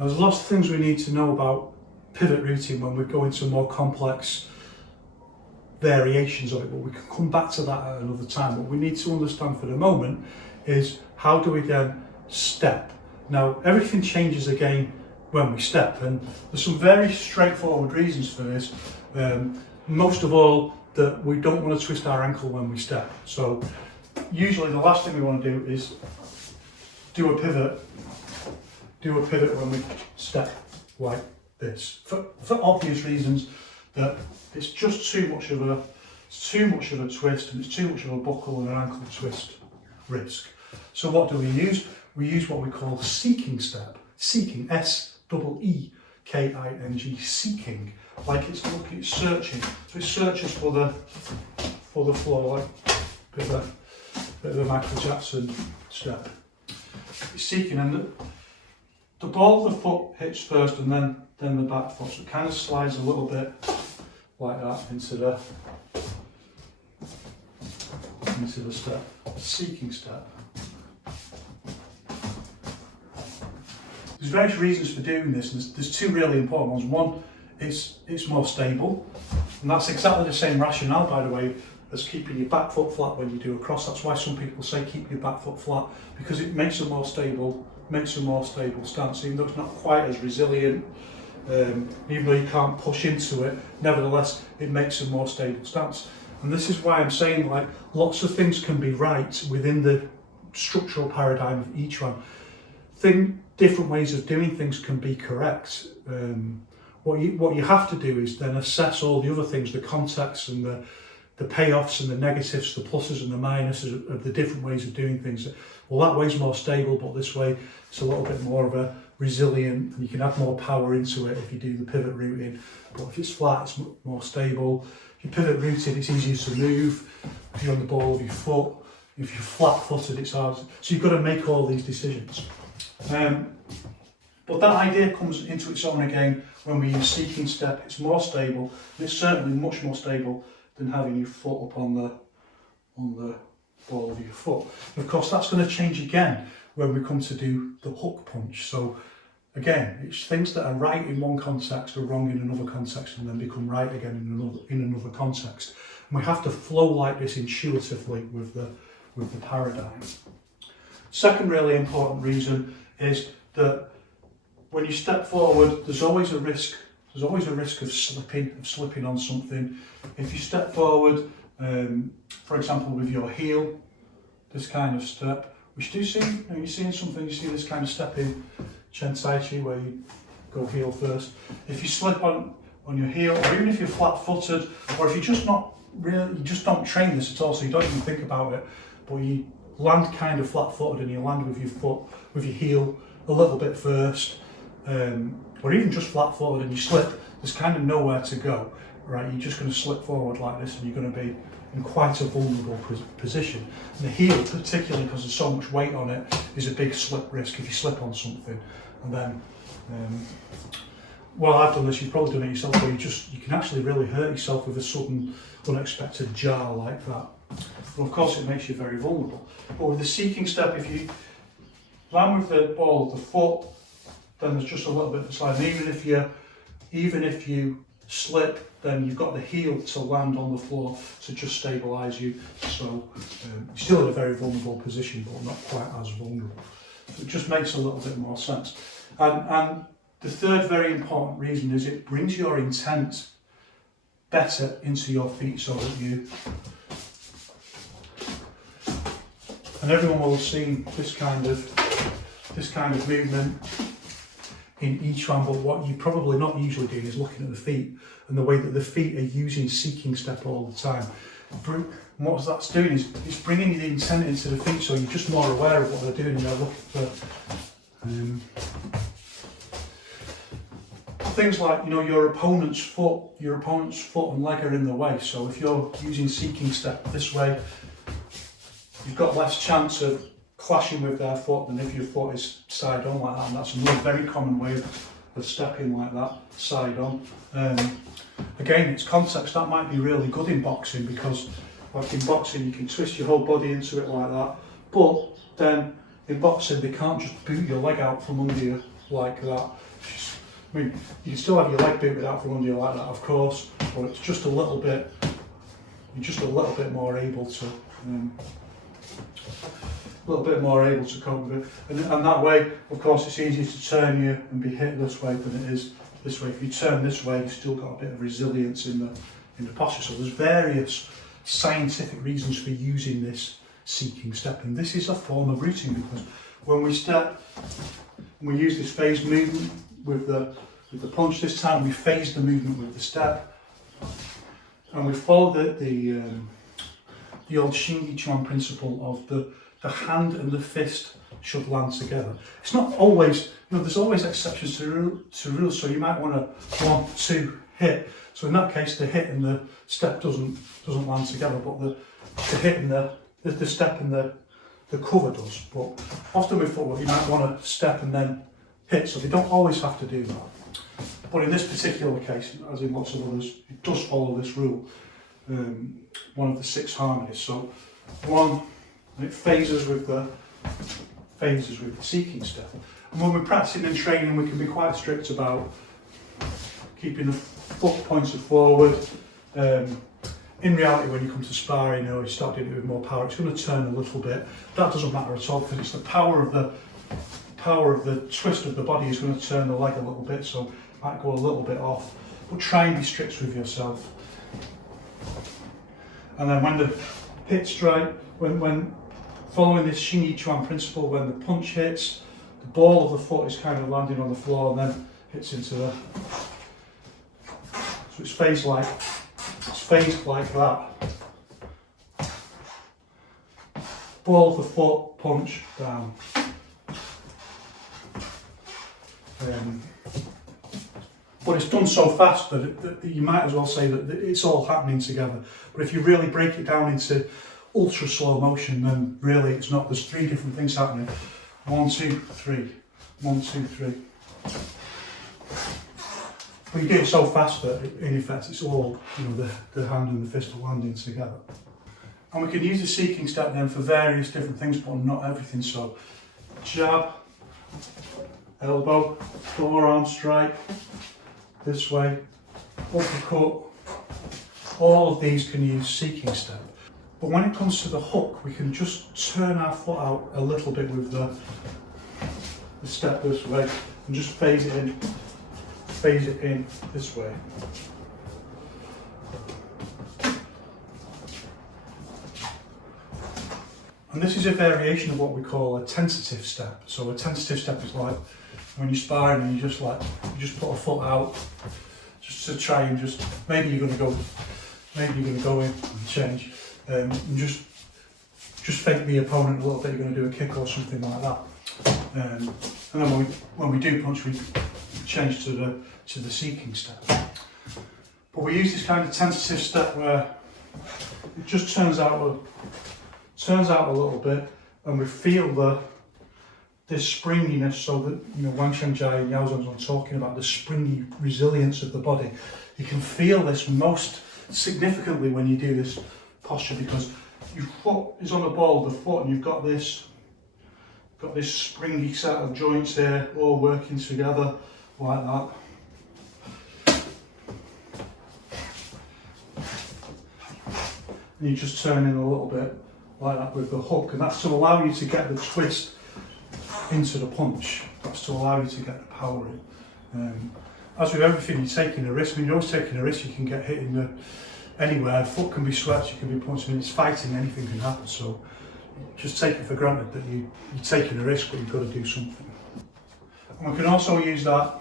There's lots of things we need to know about pivot routing when we go into more complex variations of it, but we can come back to that at another time. What we need to understand for the moment is how do we then step. Now everything changes again when we step, and there's some very straightforward reasons for this. Most of all, that we don't want to twist our ankle when we step. So usually the last thing we want to do is do a pivot when we step like this, for obvious reasons, that it's just too much of a twist, and it's too much of a buckle and an ankle twist risk. So what do we use? We use what we call seeking step. Seeking, S-E-E-K-I-N-G, seeking, like it's looking, it's searching. So it searches for the floor, like a bit of a Michael Jackson step. It's seeking, and the ball of the foot hits first, and then the back foot. So it kind of slides a little bit like that into the step, seeking step. There's various reasons for doing this, and there's two really important ones. One, it's more stable, and that's exactly the same rationale, by the way, as keeping your back foot flat when you do a cross. That's why some people say keep your back foot flat, because it makes a more stable stance, even though it's not quite as resilient. Even though you can't push into it, nevertheless it makes a more stable stance. And this is why I'm saying, like, lots of things can be right within the structural paradigm of each one. Different ways of doing things can be correct. What you have to do is then assess all the other things, the context and the payoffs and the negatives, the pluses and the minuses of the different ways of doing things. Well, that way's more stable, but this way it's a little bit more of a resilient, and you can add more power into it if you do the pivot routing. But if it's flat, it's more stable. If you pivot routed, it's easier to move. If you're on the ball of your foot, if you're flat-footed, it's hard. So you've got to make all these decisions. But that idea comes into its own again when we use seeking step. It's more stable, and it's certainly much more stable than having your foot up on the ball of your foot. And of course, that's going to change again when we come to do the hook punch. So again, it's things that are right in one context are wrong in another context, and then become right again in another context. And we have to flow like this intuitively with the paradigm. Second really important reason is that when you step forward, there's always a risk of slipping on something. If you step forward, for example, with your heel, this kind of step, which do see, you're seeing something, you see this kind of step in Chen Tai Chi where you go heel first. If you slip on your heel, or even if you're flat-footed, or if you're just not really, you just don't train this at all, so you don't even think about it, but you land kind of flat-footed and you land with your heel a little bit first, or even just flat-footed and you slip, there's kind of nowhere to go, right? You're just going to slip forward like this, and you're going to be in quite a vulnerable position. And the heel, particularly because there's so much weight on it, is a big slip risk if you slip on something. And then, well, I've done this, you've probably done it yourself, where you can actually really hurt yourself with a sudden, unexpected jar like that. And of course, it makes you very vulnerable. But with the seeking step, if you land with the ball of the foot, then there's just a little bit of a slide. And even if you slip, then you've got the heel to land on the floor to just stabilise you. So you're still in a very vulnerable position, but not quite as vulnerable. So it just makes a little bit more sense. And the third very important reason is it brings your intent better into your feet, so that you, and everyone will have seen this kind of movement in each one, but what you're probably not usually doing is looking at the feet and the way that the feet are using seeking step all the time. And what that's doing is it's bringing the intent into the feet, so you're just more aware of what they're doing, and they're looking for things like, your opponent's foot and leg are in the way. So if you're using seeking step this way, you've got less chance of clashing with their foot than if your foot is side on like that, and that's another very common way of stepping like that, side on. Again, it's context. That might be really good in boxing, because like in boxing you can twist your whole body into it like that, but then in boxing they can't just boot your leg out from under like that. I mean, you can still have your leg booted out from under you like that, of course, but it's just a little bit, you're just a little bit more able to, cope with it. And that way, of course, it's easier to turn you and be hit this way than it is this way. If you turn this way, you've still got a bit of resilience in the posture. So there's various scientific reasons for using this seeking step, and this is a form of routing, because when we step, we use this phased movement with the punch. This time we phase the movement with the step, and we follow the old Yiquan principle of the hand and the fist should land together. It's not always, there's always exceptions to rules. So you might want to 1, 2 hit. So in that case, the hit and the step doesn't land together, but the hit and the step and the cover does. But often with footwork, you might want to step and then hit. So they don't always have to do that. But in this particular case, as in lots of others, it does follow this rule, one of the 6 harmonies. So 1, and it phases with the seeking step. And when we're practicing and training, we can be quite strict about keeping the foot pointed forward. In reality, when you come to sparring or you start doing it with more power, it's going to turn a little bit. That doesn't matter at all, because it's the power of the twist of the body is going to turn the leg a little bit, so it might go a little bit off. But try and be strict with yourself. And then when the hit strike, when following this Yiquan principle, when the punch hits, the ball of the foot is kind of landing on the floor and then hits into the. So it's phased like that. Ball of the foot, punch, down. But it's done so fast that you might as well say that it's all happening together. But if you really break it down into ultra slow motion, then really it's not. There's 3 different things happening. 1, 2, 3. 1, 2, 3. But you do it so fast that in effect it's all, the hand and the fist are landing together. And we can use the seeking step then for various different things, but not everything. So jab, elbow, forearm strike, this way, uppercut. All of these can use seeking step. But when it comes to the hook, we can just turn our foot out a little bit with the step this way and just phase it in this way. And this is a variation of what we call a tentative step. So a tentative step is like when you're sparring and you just put a foot out just to try and maybe you're going to go in and change. And just fake the opponent a little bit. You're going to do a kick or something like that, and then when we do punch, we change to the seeking step. But we use this kind of tentative step where it just turns out a little bit, and we feel this springiness. So that Wang Shengjai and Yao Zhong's on talking about the springy resilience of the body. You can feel this most significantly when you do this posture, because your foot is on the ball of the foot and you've got this springy set of joints here all working together like that. And you just turn in a little bit like that with the hook, and that's to allow you to get the twist into the punch. That's to allow you to get the power in. As with everything, you're taking a risk. When you're always taking a risk, you can get hit anywhere. Foot can be swept, you can be punched. It's fighting, anything can happen. So just take it for granted that you're taking a risk, but you've got to do something. And we can also use that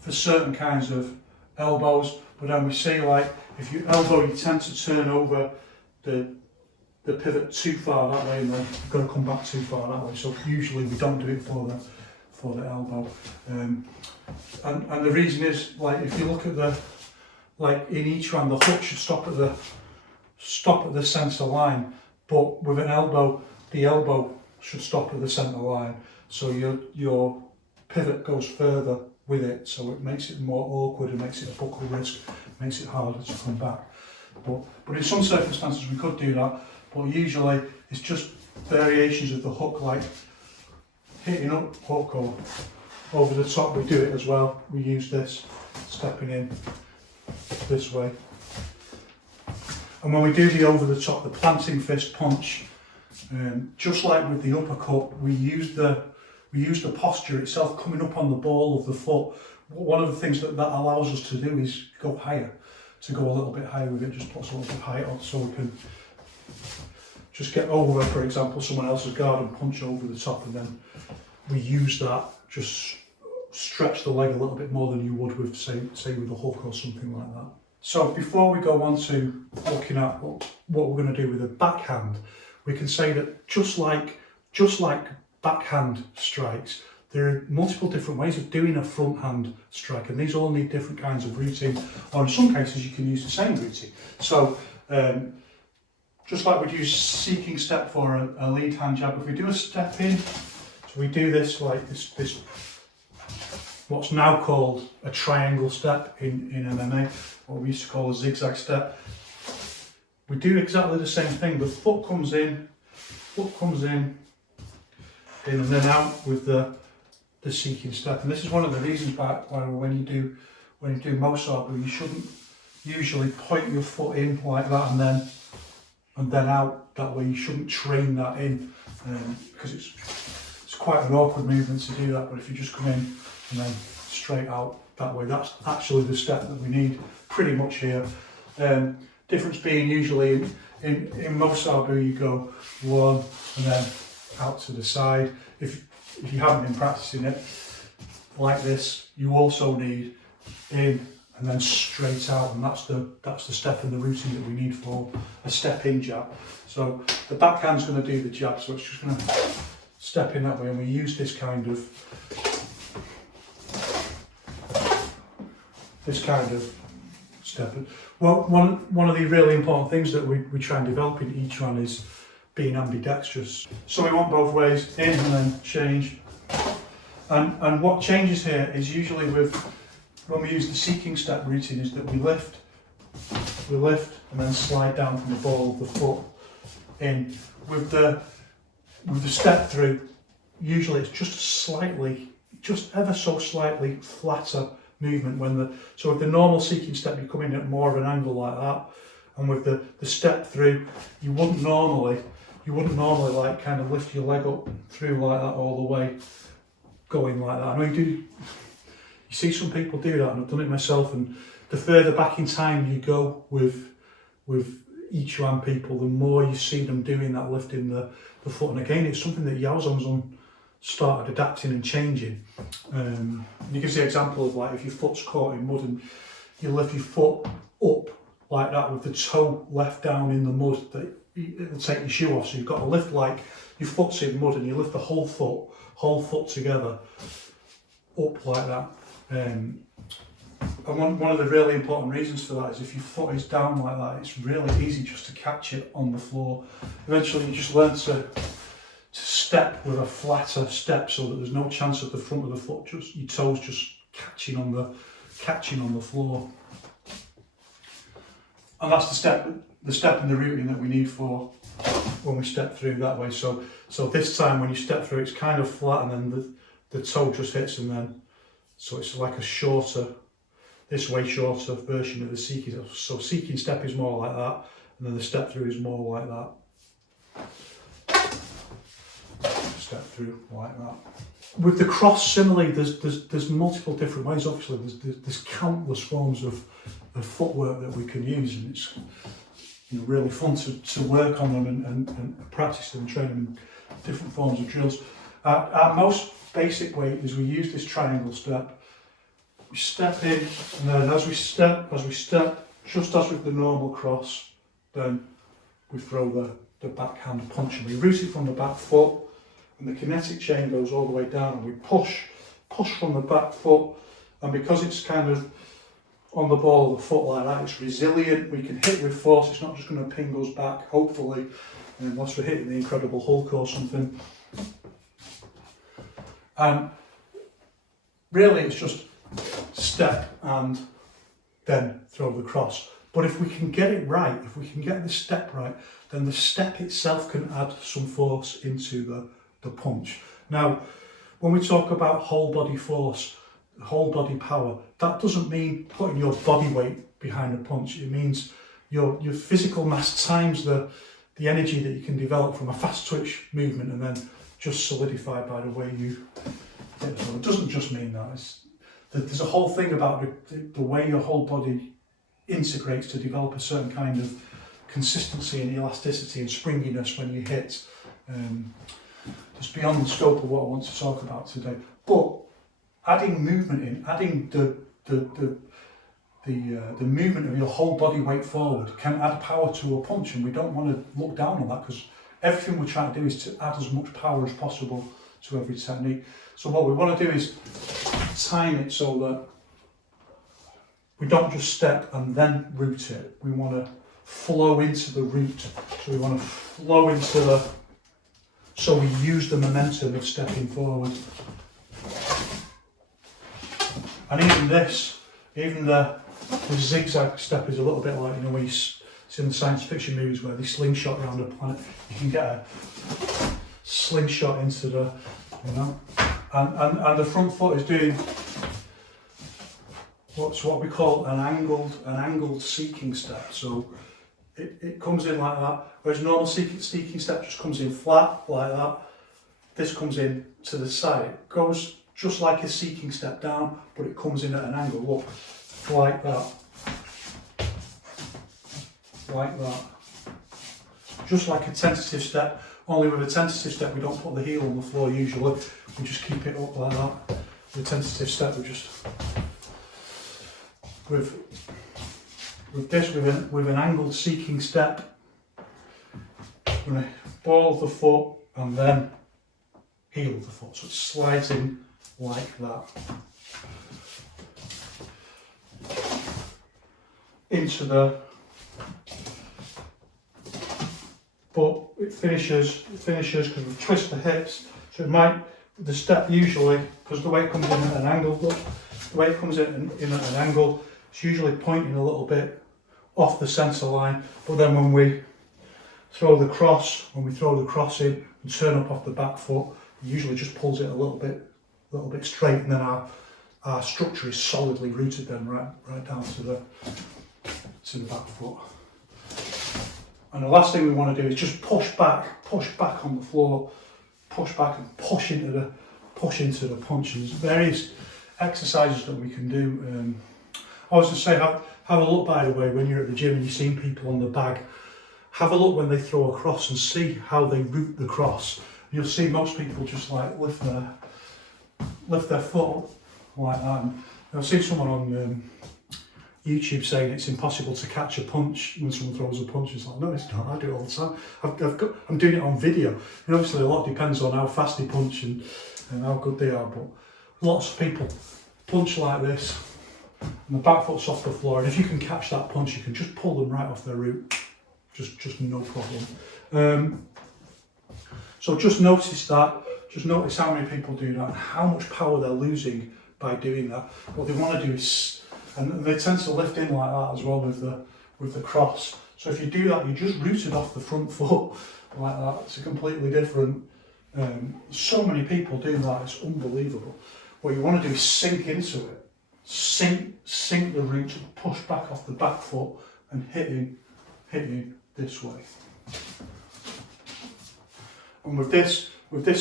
for certain kinds of elbows. But then we say, like, if you elbow, you tend to turn over the pivot too far that way, and then you've got to come back too far that way. So usually we don't do it for the elbow. And the reason is, like, if you look at in each one, the hook should stop at the centre line, but with an elbow, the elbow should stop at the centre line. So your pivot goes further with it, so it makes it more awkward and makes it a buckle risk, makes it harder to come back. But in some circumstances we could do that, but usually it's just variations of the hook, like hitting up, hook, or over the top we do it as well. We use this, stepping in this way. And when we do the over the top, the planting fist punch, just like with the uppercut, we use the posture itself coming up on the ball of the foot. One of the things that allows us to do is go higher, to go a little bit higher with it, just puts a little bit higher on, so we can just get over, for example, someone else's guard and punch over the top, and then we use that, just stretch the leg a little bit more than you would with, say with a hook or something like that. So before we go on to looking at what we're going to do with a backhand, we can say that just like backhand strikes, there are multiple different ways of doing a front hand strike, and these all need different kinds of routine, or in some cases you can use the same routine. So just like we'd use seeking step for a lead hand jab, if we do a step in, so we do this like this what's now called a triangle step in MMA, what we used to call a zigzag step. We do exactly the same thing. The foot comes in, in and then out with the seeking step. And this is one of the reasons why when you do Mosarbu, you shouldn't usually point your foot in like that and then out that way. You shouldn't train that in because it's quite an awkward movement to do that. But if you just come in and then straight out that way, that's actually the step that we need pretty much here. Difference being usually in Mosarbu you go one and then out to the side. If you haven't been practicing it like this, you also need in and then straight out, and that's the step in the routine that we need for a step in jab. So the backhand's going to do the jab, so it's just going to step in that way, and we use this kind of step. Well, one of the really important things that we try and develop in each one is being ambidextrous. So we want both ways, in and then change. And what changes here is usually when we use the seeking step routine is that we lift and then slide down from the ball of the foot in. With the step through, usually it's just ever so slightly flatter movement. So with the normal seeking step, you come in at more of an angle like that, and with the step through, you wouldn't normally like kind of lift your leg up through like that all the way, going like that. I know you see some people do that, and I've done it myself, and the further back in time you go with Yiquan people, the more you see them doing that, lifting the foot. And again, it's something that Yaozong's started adapting and changing. You can see an example of like if your foot's caught in mud and you lift your foot up like that with the toe left down in the mud, it'll take your shoe off. So you've got to lift like your foot's in mud and you lift the whole foot together up like that. And one of the really important reasons for that is if your foot is down like that, it's really easy just to catch it on the floor. Eventually you just learn to step with a flatter step so that there's no chance of the front of the foot, just your toes just catching on the floor. And that's the step in the routine that we need for when we step through that way. So this time when you step through, it's kind of flat, and then the toe just hits, and then so it's like a shorter version of the seeking. So seeking step is more like that, and then the step through is more like that. Step through like that. With the cross, similarly, there's multiple different ways. Obviously, there's countless forms of footwork that we can use, and it's really fun to work on them and practice them and train them in different forms of drills. Our most basic way is we use this triangle step. We step in, and then as we step, just as with the normal cross, then we throw the backhand punch, and we root it from the back foot. And the kinetic chain goes all the way down, and we push from the back foot, and because it's kind of on the ball of the foot like that, it's resilient. We can hit with force. It's not just going to ping us back, hopefully, unless we're hitting the Incredible Hulk or something. And really it's just step and then throw the cross. But if we can get it right, if we can get the step right, then the step itself can add some force into the punch. Now, when we talk about whole body force, whole body power, that doesn't mean putting your body weight behind a punch. It means your physical mass times the energy that you can develop from a fast twitch movement and then just solidified by the way you hit it. It doesn't just mean that. There's a whole thing about the way your whole body integrates to develop a certain kind of consistency and elasticity and springiness when you hit. Just beyond the scope of what I want to talk about today. But adding movement in, adding the movement of your whole body weight forward can add power to a punch, and we don't want to look down on that, because everything we're trying to do is to add as much power as possible to every technique. So what we want to do is time it so that we don't just step and then root it. We want to flow into the root. So we want to flow into the, so we use the momentum of stepping forward. And even this, even the zigzag step is a little bit like, you know, when you see in the science fiction movies where they slingshot around a planet, you can get a slingshot into the, you know, and the front foot is doing what we call an angled seeking step. So it comes in like that, whereas normal seeking step just comes in flat like that. This comes in to the side. It goes just like a seeking step down, but it comes in at an angle. Look, like that. Like that. Just like a tentative step, only with a tentative step we don't put the heel on the floor usually. We just keep it up like that. With a tentative step we just, with an angled seeking step, we're going to ball of the foot and then heel of the foot. So it slides in like that. Into the, but it finishes because we twist the hips. So it might, the step usually, because the way it comes in at an angle, look, the way it comes in at an angle, it's usually pointing a little bit off the centre line, but then when we throw the cross in and turn up off the back foot, it usually just pulls it a little bit straight, and then our structure is solidly rooted then right down to the back foot. And the last thing we want to do is just push back on the floor, push back and push into the punch. And there's various exercises that we can do. I was to say, have a look, by the way, when you're at the gym and you've seen people on the bag, have a look when they throw a cross and see how they root the cross. You'll see most people just like lift their foot like that. And I've seen someone on YouTube saying it's impossible to catch a punch when someone throws a punch. It's like, no, it's not. I do it all the time. I'm doing it on video. And obviously a lot depends on how fast they punch and how good they are, but lots of people punch like this and the back foot's off the floor, and if you can catch that punch you can just pull them right off their root, just no problem. So just notice that, just notice how many people do that and how much power they're losing by doing that. What they want to do is, and they tend to lift in like that as well with the cross. So if you do that, you just rooted off the front foot like that. It's a completely different. So many people do that. It's unbelievable. What you want to do is sink into it, sink the root, push back off the back foot, and hitting this way. And with this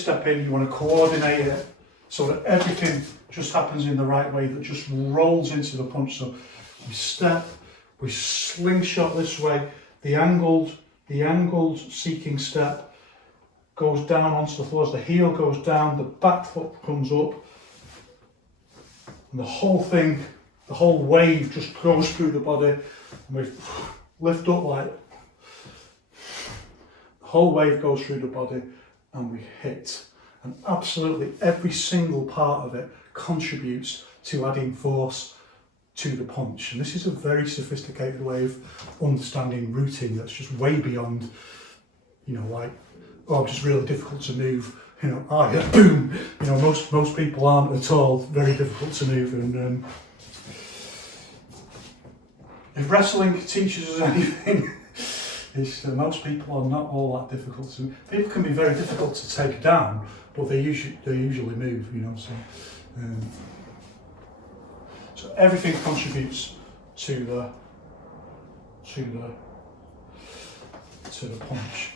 step in, you want to coordinate it so that everything just happens in the right way, that just rolls into the punch. So we step, we slingshot this way, the angled seeking step goes down onto the floor, as the heel goes down, the back foot comes up, and the whole wave just goes through the body, and we lift up like, the whole wave goes through the body, and we hit. And absolutely every single part of it contributes to adding force to the punch. And this is a very sophisticated way of understanding rooting that's just way beyond, you know, like, oh, just really difficult to move. You know, yeah, boom. You know, most people aren't at all. Very difficult to move. And if wrestling teaches us anything, is that most people are not all that difficult to. People can be very difficult to take down, but they usually move, you know. So everything contributes to the punch.